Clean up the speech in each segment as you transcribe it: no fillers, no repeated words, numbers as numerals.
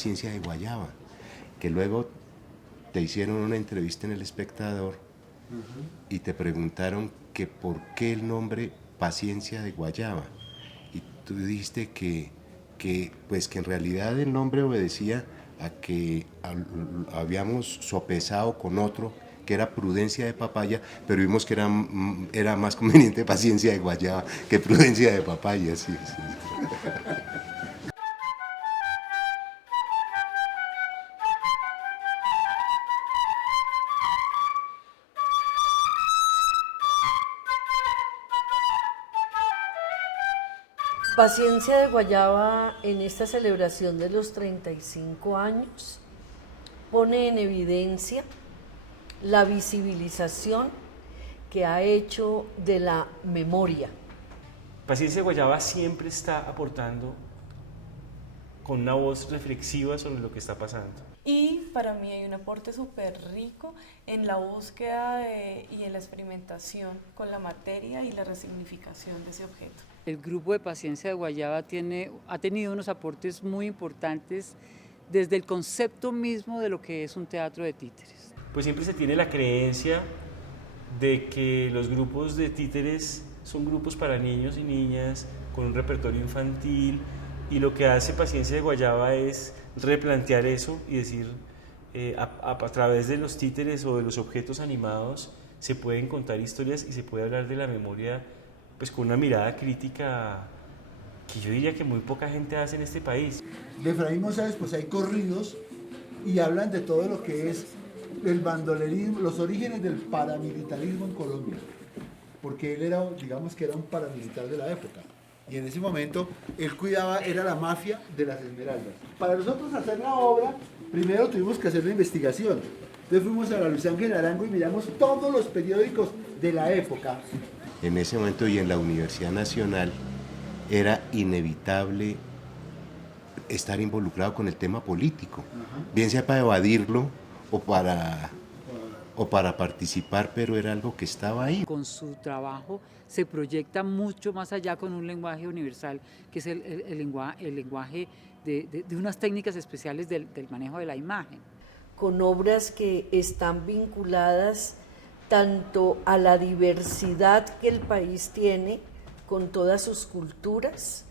Paciencia de Guayaba, que luego te hicieron una entrevista en El Espectador y te preguntaron que por qué el nombre Paciencia de Guayaba. Y tú dijiste pues que en realidad el nombre obedecía a que habíamos sopesado con otro que era Prudencia de Papaya, pero vimos que era más conveniente Paciencia de Guayaba que Prudencia de Papaya. Sí, sí. Paciencia de Guayaba en esta celebración de los 35 años pone en evidencia la visibilización que ha hecho de la memoria. Paciencia de Guayaba siempre está aportando con una voz reflexiva sobre lo que está pasando. Y para mí hay un aporte súper rico en la búsqueda y en la experimentación con la materia y la resignificación de ese objeto. El grupo de Paciencia de Guayaba ha tenido unos aportes muy importantes desde el concepto mismo de lo que es un teatro de títeres. Pues siempre se tiene la creencia de que los grupos de títeres son grupos para niños y niñas con un repertorio infantil, y lo que hace Paciencia de Guayaba es replantear eso y decir, a través de los títeres o de los objetos animados se pueden contar historias y se puede hablar de la memoria pues con una mirada crítica que yo diría que muy poca gente hace en este país. De Efraín González pues hay corridos y hablan de todo lo que es el bandolerismo, los orígenes del paramilitarismo en Colombia, porque él era, digamos que era un paramilitar de la época. Y en ese momento él cuidaba, era la mafia de las Esmeraldas. Para nosotros hacer la obra, primero tuvimos que hacer una investigación. Entonces fuimos a la Luis Ángel Arango y miramos todos los periódicos de la época. En ese momento y en la Universidad Nacional era inevitable estar involucrado con el tema político, bien sea para evadirlo o para participar, pero era algo que estaba ahí. Con su trabajo se proyecta mucho más allá con un lenguaje universal, que es el lenguaje de unas técnicas especiales del manejo de la imagen. Con obras que están vinculadas tanto a la diversidad que el país tiene, con todas sus culturas,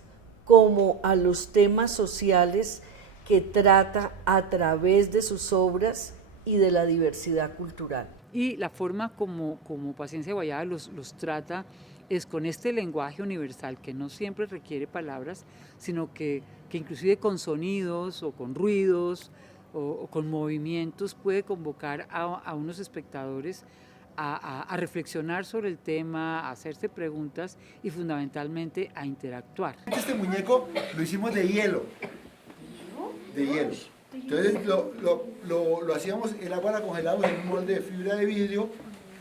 como a los temas sociales que trata a través de sus obras y de la diversidad cultural. Y la forma como Paciencia de Guayaba los trata es con este lenguaje universal que no siempre requiere palabras, sino que inclusive con sonidos o con ruidos o con movimientos puede convocar a unos espectadores a reflexionar sobre el tema, a hacerse preguntas y fundamentalmente a interactuar. Este muñeco lo hicimos de hielo. De hielo. Entonces lo hacíamos, el agua la congelábamos en un molde de fibra de vidrio,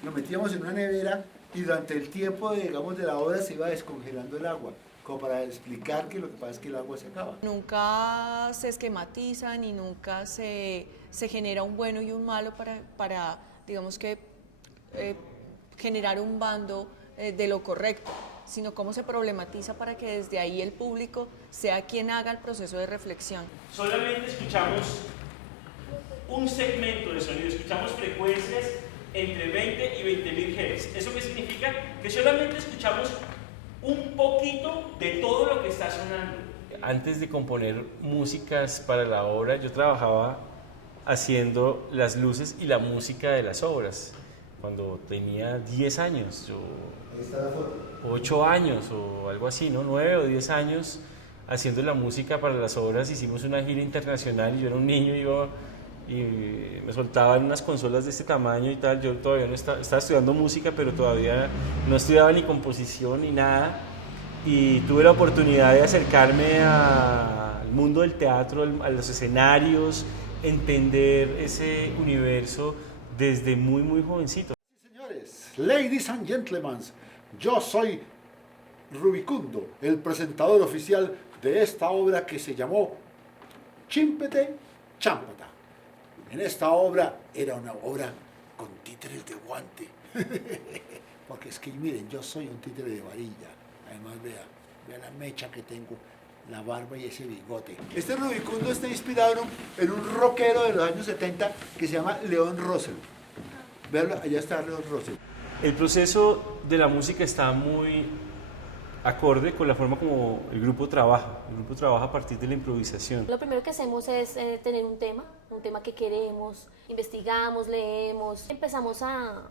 lo metíamos en una nevera y durante el tiempo de la obra se iba descongelando el agua, como para explicar que lo que pasa es que el agua se acaba. Nunca se esquematizan y nunca se genera un bueno y un malo para digamos que, generar un bando de lo correcto, sino cómo se problematiza para que desde ahí el público sea quien haga el proceso de reflexión. Solamente escuchamos un segmento de sonido, escuchamos frecuencias entre 20 y 20.000 Hz. ¿Eso qué significa? Que solamente escuchamos un poquito de todo lo que está sonando. Antes de componer músicas para la obra, yo trabajaba haciendo las luces y la música de las obras. Cuando tenía 10 años, 8 años o algo así, ¿no? 9 o 10 años haciendo la música para las obras. Hicimos una gira internacional y yo era un niño y me soltaban unas consolas de este tamaño y tal. Yo todavía no estaba estudiando música, pero todavía no estudiaba ni composición ni nada. Y tuve la oportunidad de acercarme al mundo del teatro, a los escenarios, entender ese universo desde muy, muy jovencito. Señores, ladies and gentlemen, yo soy Rubicundo, el presentador oficial de esta obra que se llamó Chímpete Chámpata. En esta obra era una obra con títeres de guante, porque es que miren, yo soy un títere de varilla, además vea la mecha que tengo la barba y ese bigote. Este Rubicundo está inspirado en un rockero de los años 70 que se llama Leon Russell. Veanlo, allá está Leon Russell. El proceso de la música está muy acorde con la forma como el grupo trabaja. El grupo trabaja a partir de la improvisación. Lo primero que hacemos es tener un tema que queremos, investigamos, leemos, empezamos a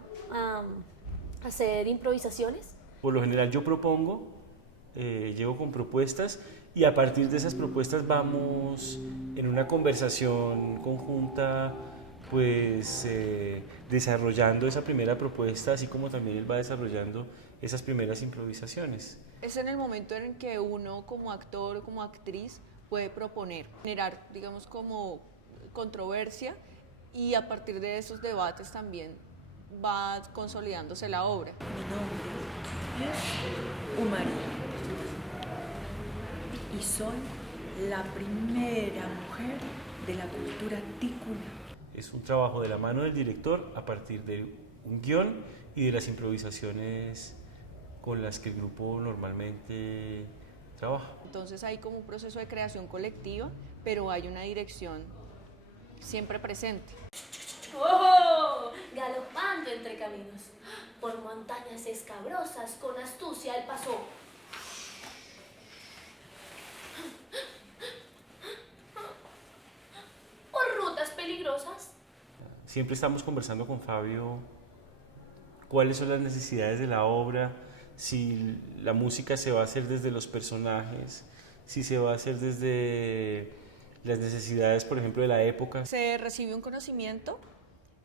hacer improvisaciones. Por lo general yo propongo, llego con propuestas y a partir de esas propuestas vamos en una conversación conjunta, pues desarrollando esa primera propuesta, así como también él va desarrollando esas primeras improvisaciones. Es en el momento en el que uno como actor o como actriz puede proponer, generar, digamos, como controversia, y a partir de esos debates también va consolidándose la obra. Mi nombre es Umaría y soy la primera mujer de la cultura ticuna. Es un trabajo de la mano del director a partir de un guión y de las improvisaciones con las que el grupo normalmente trabaja. Entonces hay como un proceso de creación colectiva, pero hay una dirección siempre presente. ¡Oh! Galopando entre caminos, por montañas escabrosas, con astucia él pasó. Por rutas peligrosas. Siempre estamos conversando con Fabio cuáles son las necesidades de la obra, si la música se va a hacer desde los personajes, si se va a hacer desde las necesidades, por ejemplo, de la época. Se recibe un conocimiento,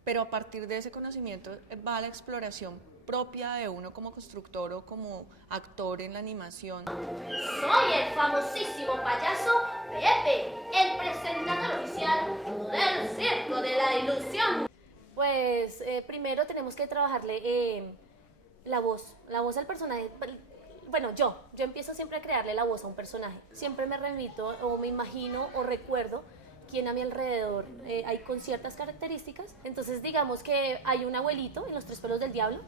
pero a partir de ese conocimiento va la exploración propia de uno como constructor o como actor en la animación. Soy el famosísimo payaso Pepe, el presentador oficial del Circo de la Ilusión. Pues primero tenemos que trabajarle la voz al personaje. Bueno, yo empiezo siempre a crearle la voz a un personaje. Siempre me remito o me imagino o recuerdo quién a mi alrededor hay con ciertas características. Entonces digamos que hay un abuelito en Los Tres Pelos del Diablo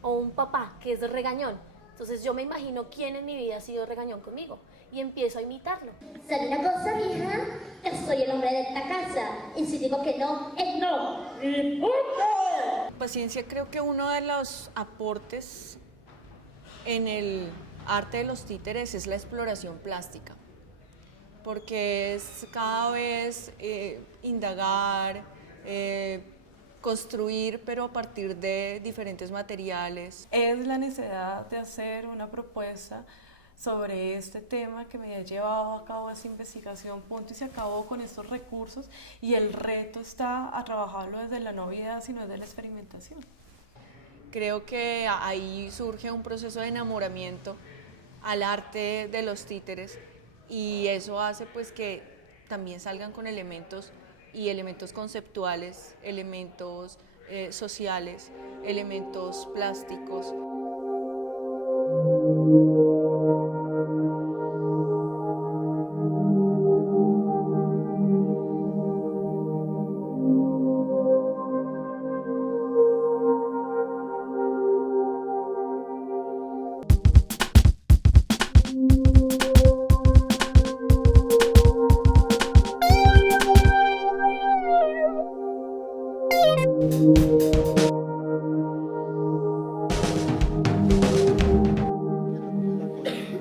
o un papá que es regañón. Entonces yo me imagino quién en mi vida ha sido regañón conmigo y empiezo a imitarlo. ¿Sabe una cosa, mija? Yo soy el hombre de esta casa y si digo que no, es no. ¡Y punto! Paciencia, creo que uno de los aportes en el arte de los títeres es la exploración plástica, porque es cada vez indagar, construir, pero a partir de diferentes materiales. Es la necesidad de hacer una propuesta sobre este tema que me ha llevado a cabo esa investigación, punto y se acabó con estos recursos, y el reto está a trabajarlo desde la novedad, sino desde la experimentación. Creo que ahí surge un proceso de enamoramiento al arte de los títeres, y eso hace pues que también salgan con elementos conceptuales, elementos sociales, elementos plásticos.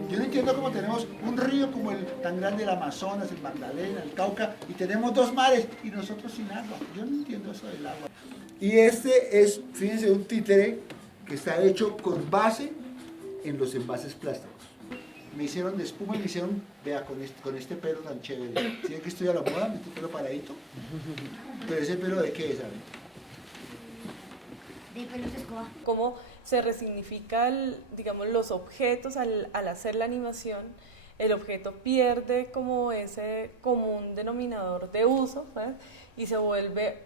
Yo no entiendo cómo tenemos un río como el tan grande, el Amazonas, el Magdalena, el Cauca, y tenemos dos mares y nosotros sin agua. Yo no entiendo eso del agua. Y este es, fíjense, un títere que está hecho con base en los envases plásticos. Me hicieron de espuma y me hicieron, vea, con este pelo tan chévere. ¿Tienen que estoy a la moda? ¿Me pelo paradito? Pero ese pelo de qué, ¿saben? De pelos de escoba. Cómo se resignifica, digamos, los objetos al hacer la animación. El objeto pierde como ese común denominador de uso, ¿sabes? Y se vuelve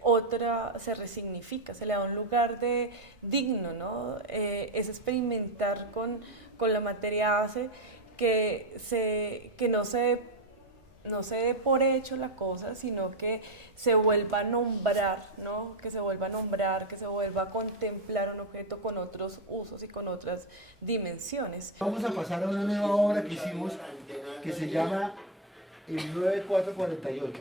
se resignifica, se le da un lugar digno, ¿no? Es experimentar con la materia hace que no se no se dé por hecho la cosa, sino que se vuelva a nombrar, ¿no? Que se vuelva a nombrar, que se vuelva a contemplar un objeto con otros usos y con otras dimensiones. Vamos a pasar a una nueva obra que hicimos que se llama El 9448.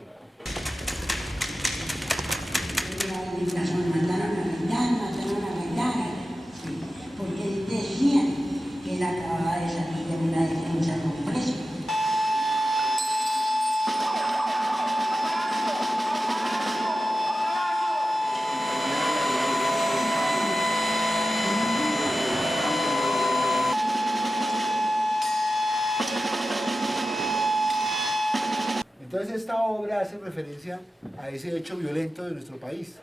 Mataron a bailar, porque decían que él acababa de salir de una defensa con preso. Entonces esta obra hace referencia a ese hecho violento de nuestro país,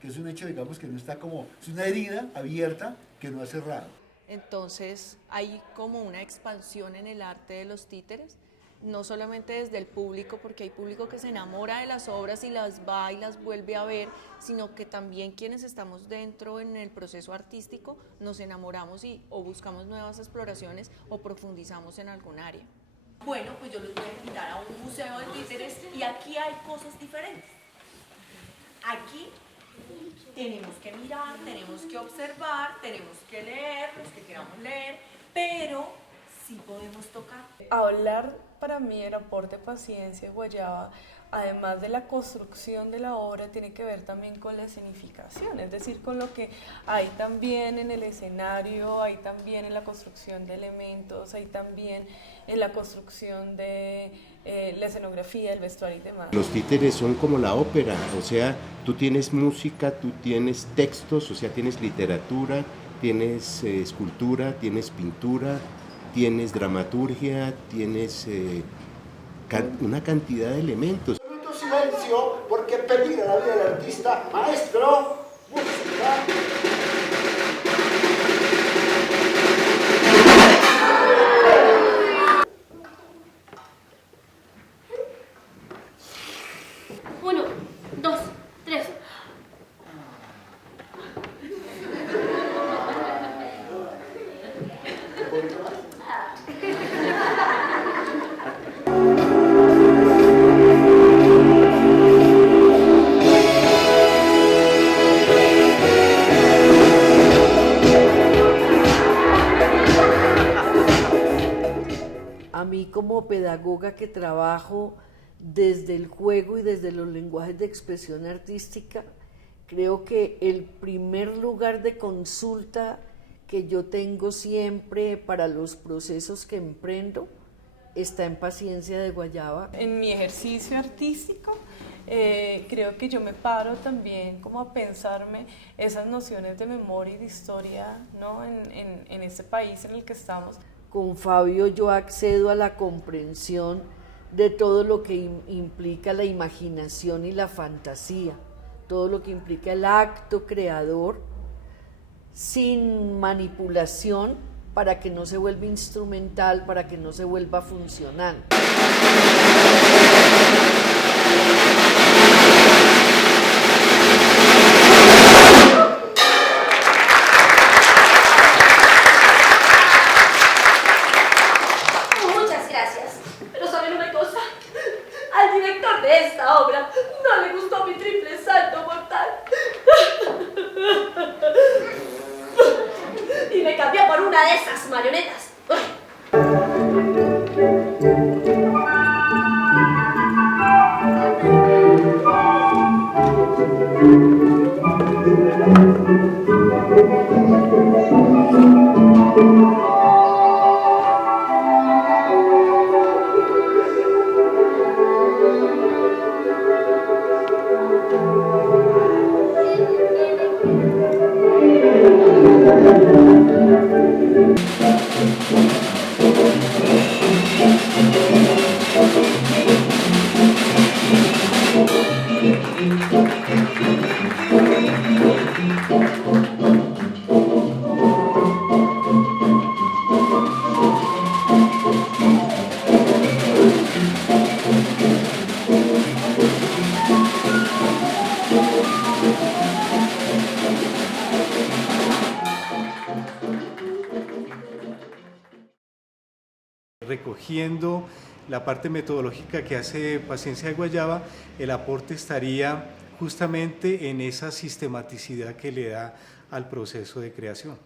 que es un hecho, digamos, que no está como, es una herida abierta que no ha cerrado. Entonces hay como una expansión en el arte de los títeres, no solamente desde el público, porque hay público que se enamora de las obras y las va y las vuelve a ver, sino que también quienes estamos dentro en el proceso artístico nos enamoramos y o buscamos nuevas exploraciones o profundizamos en algún área. Bueno, pues yo los voy a invitar a un museo de títeres y aquí hay cosas diferentes. Aquí tenemos que mirar, tenemos que observar, tenemos que leer, los que queramos leer, pero sí podemos tocar. Hablar para mí el aporte Paciencia de Guayaba, además de la construcción de la obra, tiene que ver también con la escenificación, es decir, con lo que hay también en el escenario, hay también en la construcción de elementos, hay también en la construcción de la escenografía, el vestuario y demás. Los títeres son como la ópera, o sea, tú tienes música, tú tienes textos, o sea, tienes literatura, tienes escultura, tienes pintura, tienes dramaturgia, tienes una cantidad de elementos. Absoluto silencio, porque peligra la vida del artista. Maestro, música. Uno, dos, tres. A mí como pedagoga que trabajo desde el juego y desde los lenguajes de expresión artística, creo que el primer lugar de consulta que yo tengo siempre para los procesos que emprendo está en Paciencia de Guayaba. En mi ejercicio artístico creo que yo me paro también como a pensarme esas nociones de memoria y de historia, ¿no? en este país en el que estamos. Con Fabio yo accedo a la comprensión de todo lo que implica la imaginación y la fantasía, todo lo que implica el acto creador, sin manipulación, para que no se vuelva instrumental, para que no se vuelva funcional. Muchas gracias. Pero ¿saben una cosa? Al director de esta obra no le gustó mi triple salto mortal. Y me cambió por una de esas marionetas. Recogiendo la parte metodológica que hace Paciencia de Guayaba, el aporte estaría justamente en esa sistematicidad que le da al proceso de creación.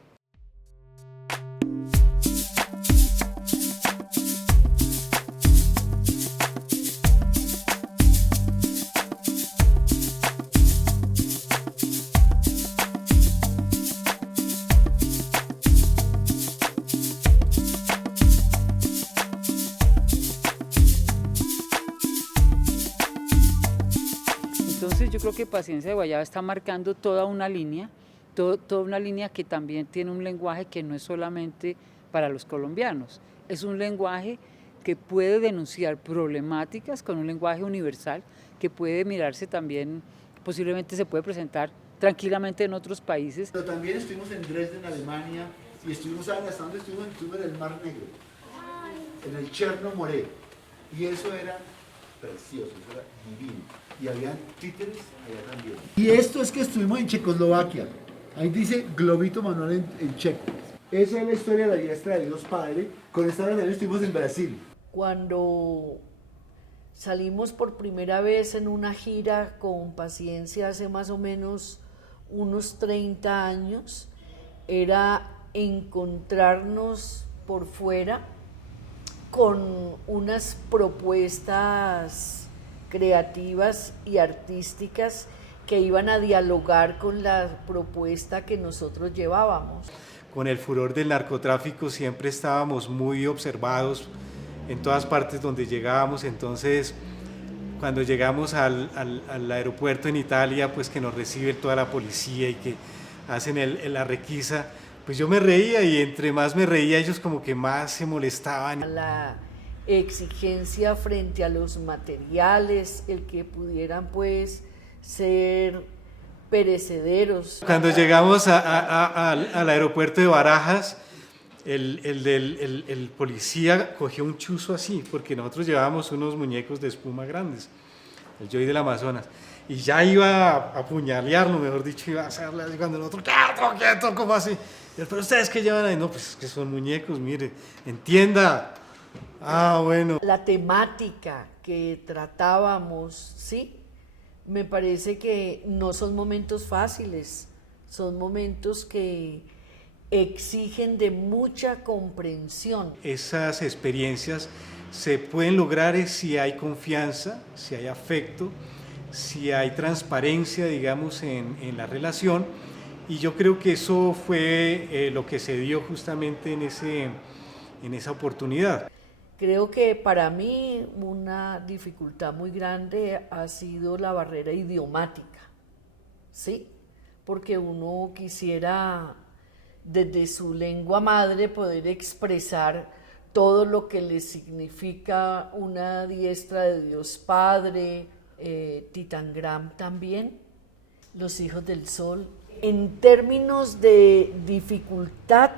Entonces yo creo que Paciencia de Guayaba está marcando toda una línea, toda una línea que también tiene un lenguaje que no es solamente para los colombianos, es un lenguaje que puede denunciar problemáticas con un lenguaje universal, que puede mirarse también, posiblemente se puede presentar tranquilamente en otros países. Pero también estuvimos en Dresden, Alemania, y estuvimos, ¿saben hasta dónde estuvimos? Estuvimos en el Mar Negro, en el Cherno Moré, y eso era precioso, eso era divino. Y había títeres allá también. Y esto es que estuvimos en Checoslovaquia. Ahí dice Globito Manuel en checo. Esa es la historia de la diestra de Dios Padre. Con esta también estuvimos en Brasil. Cuando salimos por primera vez en una gira con Paciencia hace más o menos unos 30 años, era encontrarnos por fuera con unas propuestas creativas y artísticas que iban a dialogar con la propuesta que nosotros llevábamos. Con el furor del narcotráfico siempre estábamos muy observados en todas partes donde llegábamos, entonces cuando llegamos al aeropuerto en Italia, pues que nos recibe toda la policía y que hacen la requisa, pues yo me reía y entre más me reía ellos como que más se molestaban. La exigencia frente a los materiales, el que pudieran pues ser perecederos. Cuando llegamos al aeropuerto de Barajas, el policía cogió un chuzo así, porque nosotros llevábamos unos muñecos de espuma grandes, el Joy del Amazonas, y ya iba a apuñalearlo, mejor dicho, iba a hacerle así cuando el otro, quieto, ¿cómo así? Y él, pero ustedes que llevan ahí, no, pues es que son muñecos, mire, entienda. Ah, bueno. La temática que tratábamos, sí, me parece que no son momentos fáciles, son momentos que exigen de mucha comprensión. Esas experiencias se pueden lograr si hay confianza, si hay afecto, si hay transparencia, digamos, en la relación, y yo creo que eso fue lo que se dio justamente en esa oportunidad. Creo que para mí una dificultad muy grande ha sido la barrera idiomática, ¿sí? Porque uno quisiera desde su lengua madre poder expresar todo lo que le significa una diestra de Dios Padre, Titangram también, los hijos del sol. En términos de dificultad,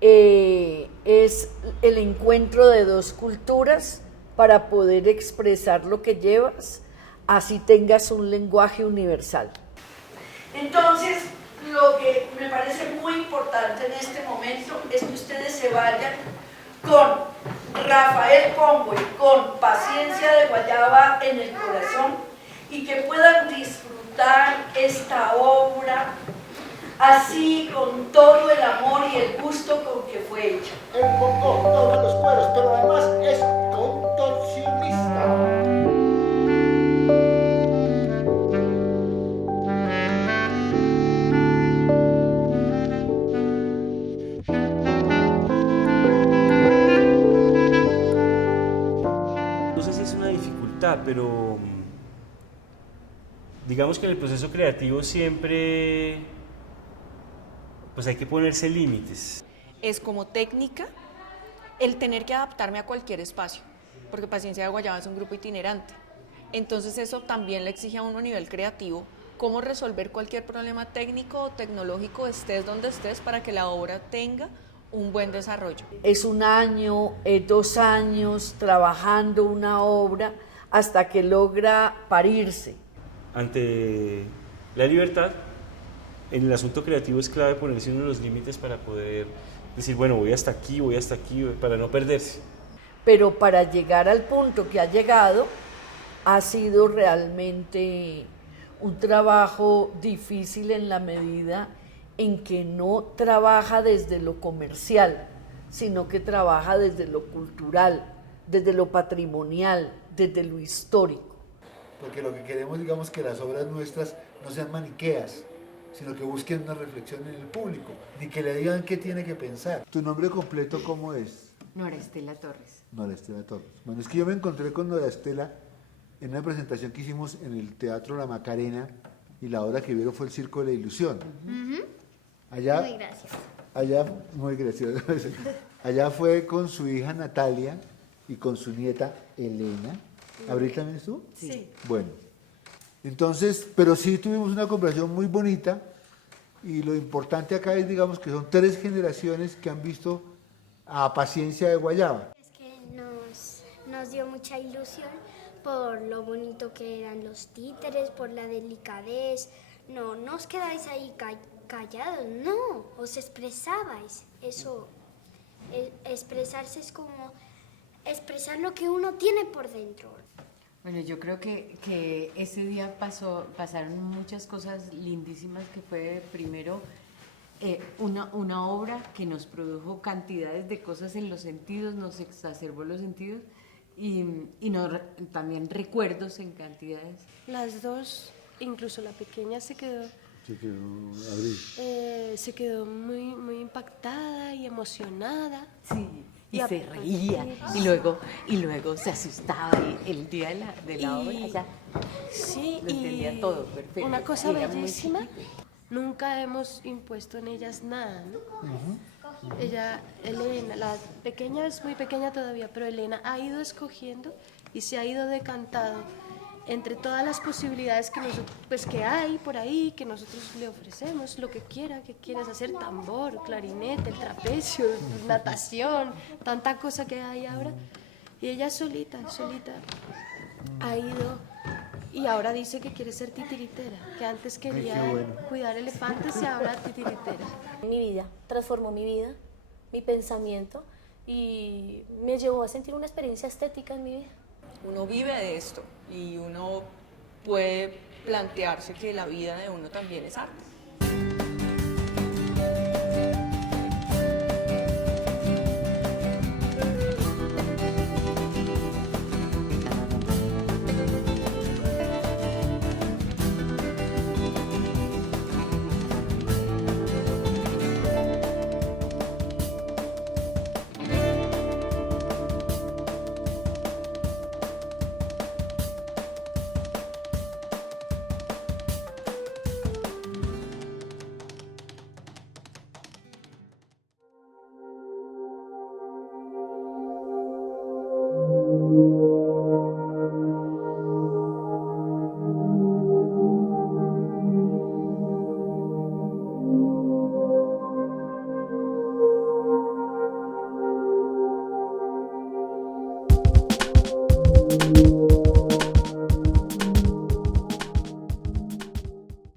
es el encuentro de dos culturas para poder expresar lo que llevas, así tengas un lenguaje universal. Entonces, lo que me parece muy importante en este momento es que ustedes se vayan con Rafael Pombo y con Paciencia de Guayaba en el corazón y que puedan disfrutar esta obra así con todo el amor y el gusto con que fue hecha. Él toma los cueros, pero además es contorsionista. No sé si es una dificultad, pero digamos que en el proceso creativo siempre pues hay que ponerse límites. Es como técnica el tener que adaptarme a cualquier espacio, porque Paciencia de Guayaba es un grupo itinerante. Entonces eso también le exige a uno a nivel creativo cómo resolver cualquier problema técnico o tecnológico, estés donde estés, para que la obra tenga un buen desarrollo. Es un año, 2 años trabajando una obra hasta que logra parirse. Ante la libertad, en el asunto creativo es clave ponerse uno de los límites para poder decir, bueno, voy hasta aquí, para no perderse. pero para llegar al punto que ha llegado ha sido realmente un trabajo difícil en la medida en que no trabaja desde lo comercial, sino que trabaja desde lo cultural, desde lo patrimonial, desde lo histórico. Porque lo que queremos, digamos, que las obras nuestras no sean maniqueas, sino que busquen una reflexión en el público, ni que le digan qué tiene que pensar. ¿Tu nombre completo cómo es? Nora Estela Torres. Nora Estela Torres. Bueno, es que yo me encontré con Nora Estela en una presentación que hicimos en el Teatro La Macarena y la obra que vieron fue el Circo de la Ilusión. Allá, Muy gracias. Allá, muy gracioso. Allá fue con su hija Natalia y con su nieta Elena. ¿Abril también estuvo? Sí. Bueno, entonces, pero sí tuvimos una conversación muy bonita y lo importante acá es, digamos, que son 3 generaciones que han visto a Paciencia de Guayaba. Es que nos dio mucha ilusión por lo bonito que eran los títeres, por la delicadez. No os quedáis ahí callados, no, os expresabais. Eso, expresarse es como expresar lo que uno tiene por dentro. Bueno, yo creo que ese día pasaron muchas cosas lindísimas, que fue primero una obra que nos produjo cantidades de cosas en los sentidos, nos exacerbó los sentidos y también recuerdos en cantidades. Las dos, incluso la pequeña se quedó Abril. Se quedó muy, muy impactada y emocionada. Sí. Y se reía, y luego se asustaba, y el día de la obra ya sí, lo entendía todo perfecto. Una cosa bellísima, nunca hemos impuesto en ellas nada, ¿no? Ella, Elena, la pequeña es muy pequeña todavía, pero Elena ha ido escogiendo y se ha ido decantando entre todas las posibilidades que hay por ahí, que nosotros le ofrecemos, lo que quieras hacer, tambor, clarinete, el trapecio, natación, tanta cosa que hay ahora. Y ella solita ha ido y ahora dice que quiere ser titiritera, que antes quería cuidar elefantes y ahora titiritera. Mi vida, transformó mi vida, mi pensamiento y me llevó a sentir una experiencia estética en mi vida. Uno vive de esto y uno puede plantearse que la vida de uno también es arte.